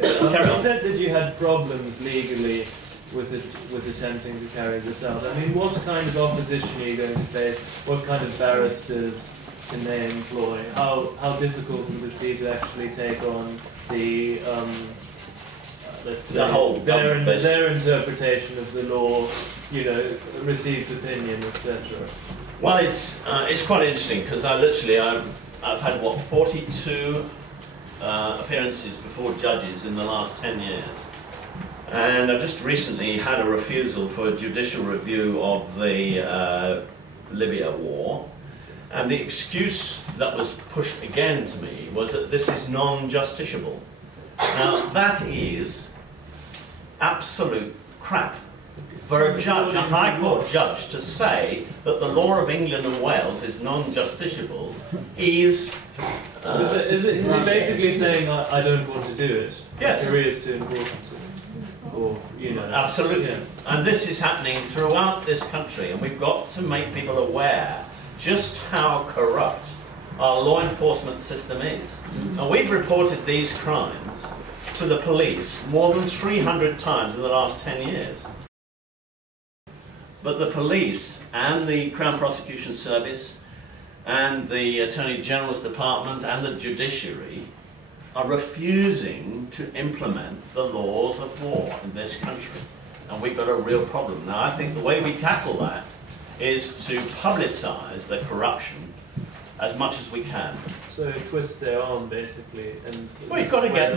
You said that you had problems legally with attempting to carry this out. I mean, what kind of opposition are you going to face? What kind of barristers can they employ? How difficult would it be to actually take on the let's say their interpretation of the law, you know, received opinion, etc. Well, it's quite interesting because I've had what 42 appearances before judges in the last 10 years. And I just recently had a refusal for a judicial review of the Libya war. And the excuse that was pushed again to me was that this is non-justiciable. Now, that is absolute crap. For a judge, a High Court judge, to say that the law of England and Wales is non-justiciable is... is he basically saying, I don't want to do it? Yes. The career is too important. Or, you know, absolutely. Yeah. And this is happening throughout this country, and we've got to make people aware just how corrupt our law enforcement system is. And we've reported these crimes to the police more than 300 times in the last 10 years. But the police and the Crown Prosecution Service and the Attorney General's Department and the judiciary are refusing to implement the laws of war in this country. And we've got a real problem. Now, I think the way we tackle that is to publicise the corruption as much as we can. So twist their arm, basically, and... Well, you've got to get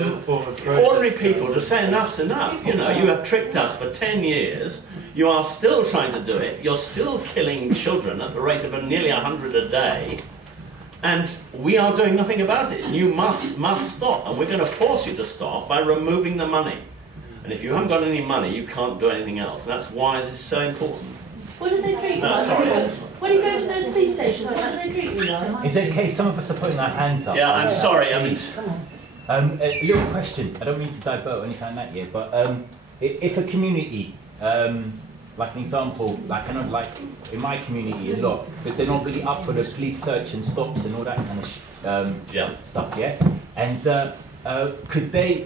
ordinary people to say enough's enough. You know, you have tricked us for 10 years, you are still trying to do it, you're still killing children at the rate of nearly 100 a day, and we are doing nothing about it. You must stop, and we're going to force you to stop by removing the money. And if you haven't got any money, you can't do anything else. That's why this is so important. What do they treat you No, like? sorry. When you go to those police stations, what do they treat you like? Is it okay? Some of us are putting our hands up. Yeah, I'm sorry. I mean, a little question. I don't mean to divert or anything like that yet, but if a community, like an example, like I know, like in my community a lot, but they're not really up for the police search and stops and all that kind of stuff, yeah. And could they?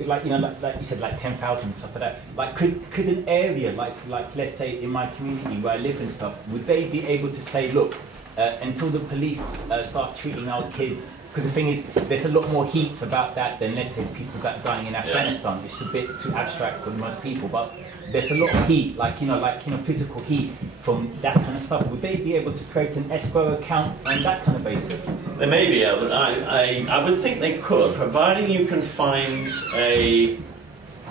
Like, you know, like you said, like 10,000 and stuff like that. Like, could an area, like let's say in my community where I live and stuff, would they be able to say, look, until the police start treating our kids? Because the thing is, there's a lot more heat about that than, let's say, people that are dying in Afghanistan. It's a bit too abstract for most people, but there's a lot of heat, like physical heat from that kind of stuff. Would they be able to create an escrow account on that kind of basis? they may be able. I would think they could, providing you can find a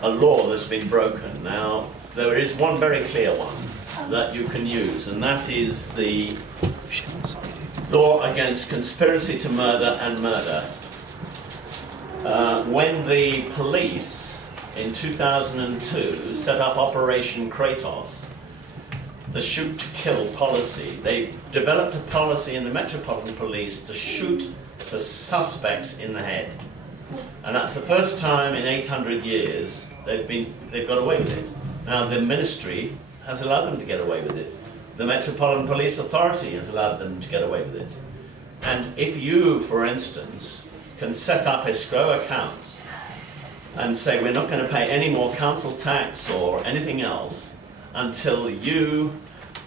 law that's been broken. Now, there is one very clear one that you can use, and that is the law against conspiracy to murder and murder. When the police in 2002 set up Operation Kratos, the shoot to kill policy, they developed a policy in the Metropolitan Police to shoot the suspects in the head. And that's the first time in 800 years they've got away with it. Now, the ministry has allowed them to get away with it. The Metropolitan Police Authority has allowed them to get away with it. And if you, for instance, can set up escrow accounts and say we're not going to pay any more council tax or anything else until you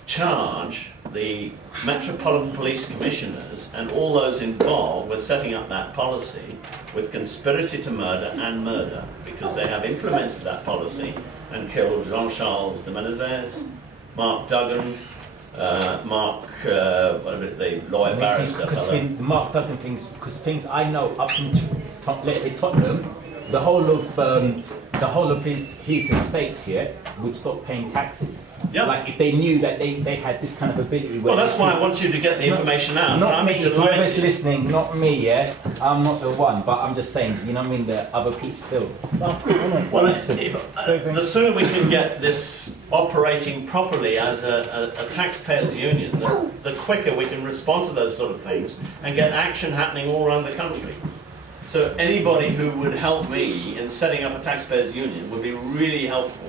charge the Metropolitan Police Commissioners and all those involved with setting up that policy with conspiracy to murder and murder, because they have implemented that policy and killed Jean-Charles de Menezes, Mark Duggan, the lawyer barrister fellow. The Mark Duggan things, because things I know up in let's say Tottenham, the whole of his estates here would stop paying taxes. Yep. Like if they knew that they had this kind of ability. Well, that's why I want you to get the information out. Not me, whoever's listening, not me, yeah? I'm not the one, but I'm just saying, you know what I mean, the other people still. Well, the sooner we can get this operating properly as a taxpayers' union, the quicker we can respond to those sort of things and get action happening all around the country. So anybody who would help me in setting up a taxpayers' union would be really helpful.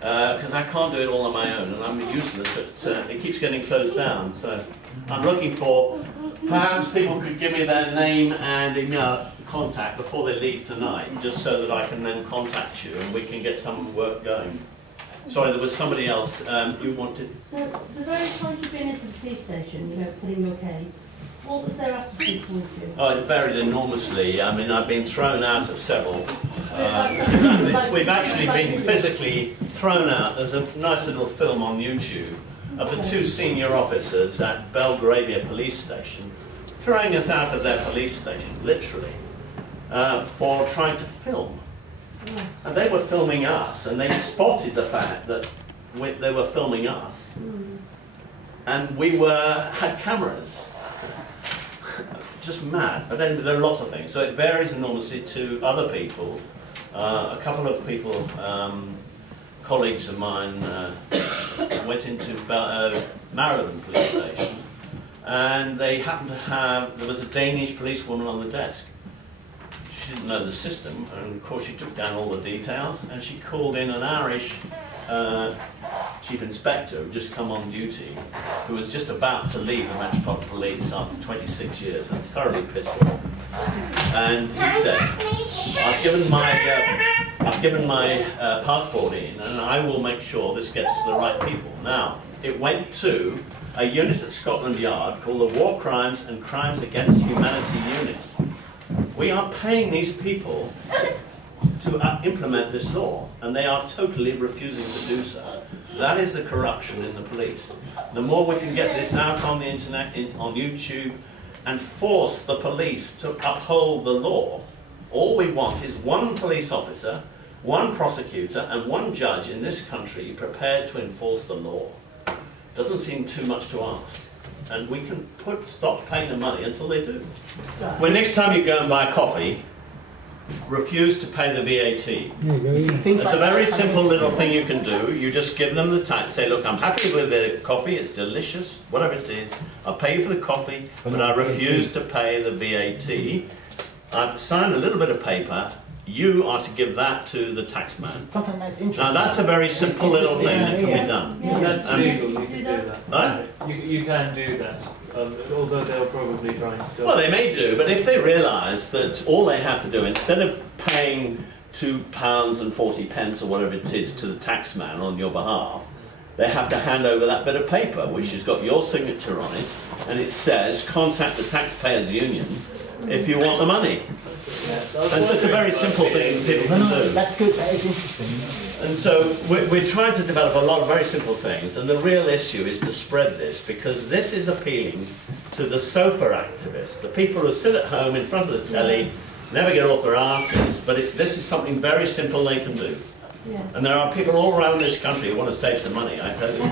Because I can't do it all on my own, and I'm useless. It keeps getting closed down. So I'm looking for, perhaps people could give me their name and email contact before they leave tonight, just so that I can then contact you and we can get some work going. Sorry, there was somebody else you wanted. The various times you've been into the police station, you know, putting your case, what was their attitude towards you? Oh, it varied enormously. I mean, I've been thrown out of several. We've actually been physically thrown out. There's a nice little film on YouTube of the two senior officers at Belgravia police station throwing us out of their police station, literally, for trying to film. And they were filming us, and they spotted the fact that they were filming us. And we had cameras. Just mad. But then there are lots of things. So it varies enormously to other people. A couple of people, colleagues of mine, went into Maryland police station, and they happened to have, there was a Danish policewoman on the desk. She didn't know the system, and of course she took down all the details, and she called in an Irish chief inspector who had just come on duty, who was just about to leave the Metropolitan Police after 26 years and thoroughly pissed off. And he said, I've given my passport in, and I will make sure this gets to the right people. Now, it went to a unit at Scotland Yard called the War Crimes and Crimes Against Humanity Unit. We are paying these people to implement this law, and they are totally refusing to do so. That is the corruption in the police. The more we can get this out on the internet, on YouTube, and force the police to uphold the law, all we want is one police officer, one prosecutor, and one judge in this country prepared to enforce the law. Doesn't seem too much to ask. And we can stop paying the money until they do. When next time you go and buy coffee, refuse to pay the VAT. It's a very simple little thing you can do. You just give them the tax, say, look, I'm happy with the coffee, it's delicious, whatever it is. I'll pay you for the coffee, but I refuse to pay the VAT. I've signed a little bit of paper. You are to give that to the taxman. Something that's interesting. Now that's a very simple little thing that can be done. That's legal, you can do that. Huh? You can do that, although they'll probably try and stop. Well, they may do, but if they realise that all they have to do, instead of paying £2.40 or whatever it is to the taxman on your behalf, they have to hand over that bit of paper which has got your signature on it, and it says, contact the taxpayers union if you want the money. And so it's a very simple thing people can do. That's good, that is interesting. And so we're trying to develop a lot of very simple things, and the real issue is to spread this, because this is appealing to the sofa activists, the people who sit at home in front of the telly, never get off their asses, but this is something very simple they can do. And there are people all around this country who want to save some money, I tell you.